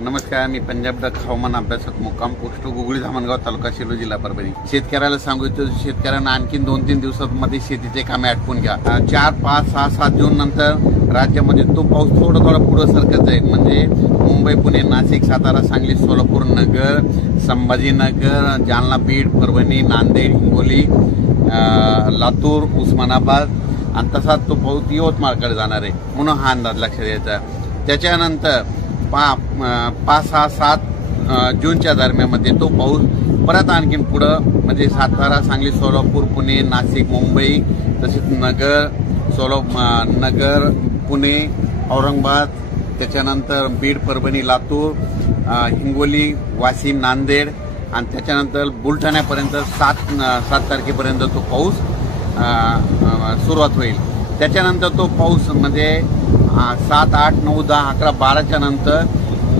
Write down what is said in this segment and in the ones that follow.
नमस्कार, मी पंजाब डक हवामान अभ्यासक मुक्काम पोस्ट गुगळी धामणगाव तालुका सेलू जिल्हा परभणी। शेतकऱ्याला सांगू इच्छितो, शेतकऱ्यांना आणखी 2-3 दिवसांमध्ये शेतीचे कामे आटपून घ्या। 4, 5, 6, 7 जून नंतर राज्यामध्ये तो पाऊस थोडा पुढे सरकत जाईल। म्हणजे मुंबई, पुणे, नाशिक, सातारा, सांगली, सोलापूर, नगर, संभाजीनगर, जालना, बीड, परभणी, नांदेड, हिंगोली, लातूर, उस्मानाबाद आणि तसाच तो पाऊस यवतमाळकडे जाणार आहे, म्हणून हा अंदाज लक्षात द्यायचा। त्याच्यानंतर 5, 6, 7 जूनच्या दरम्यानमध्ये तो पाऊस परत आणखीन पुढं म्हणजे सातारा, सांगली, सोलापूर, पुणे, नाशिक, मुंबई, तसेच नगर, पुणे, औरंगाबाद, त्याच्यानंतर बीड, परभणी, लातूर, हिंगोली, वाशिम, नांदेड आणि त्याच्यानंतर बुलढाण्यापर्यंत 7 तारखेपर्यंत तो पाऊस सुरुवात होईल। त्याच्यानंतर तो पाऊस म्हणजे 7, 8, 9, 10, 11, 12च्या नंतर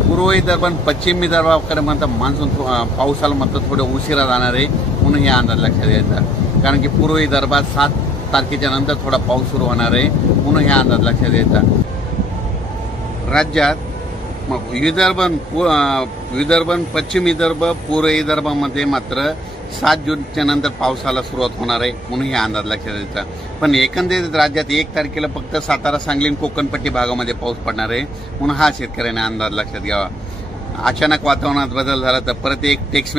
पूर्व विदर्भ आणि पश्चिम विदर्भाकडे म्हणतात मान्सून पावसाला मात्र थोडं उशिरा जाणार आहे, म्हणून हे अंदाज लक्षात द्यायचा। कारण की पूर्व विदर्भात 7 तारखेच्या नंतर थोडा पाऊस सुरू होणार आहे, म्हणून हे अंदाज लक्षात द्यायचा। राज्यात विदर्भ, पश्चिम विदर्भ, पूर्व विदर्भामध्ये मात्र 7 जूनच्या नंतर पावसाला सुरुवात होणार आहे, म्हणून हे अंदाज लक्षात द्यायचा। पण एकंदरीत राज्यात 1 तारखेला फक्त सातारा, सांगली आणि कोकणपट्टी भागामध्ये पाऊस पडणार आहे, म्हणून हा शेतकऱ्यांनी अंदाज लक्षात घ्यावा। अचानक वातावरणात बदल झाला तर परत एक टेक्स्ट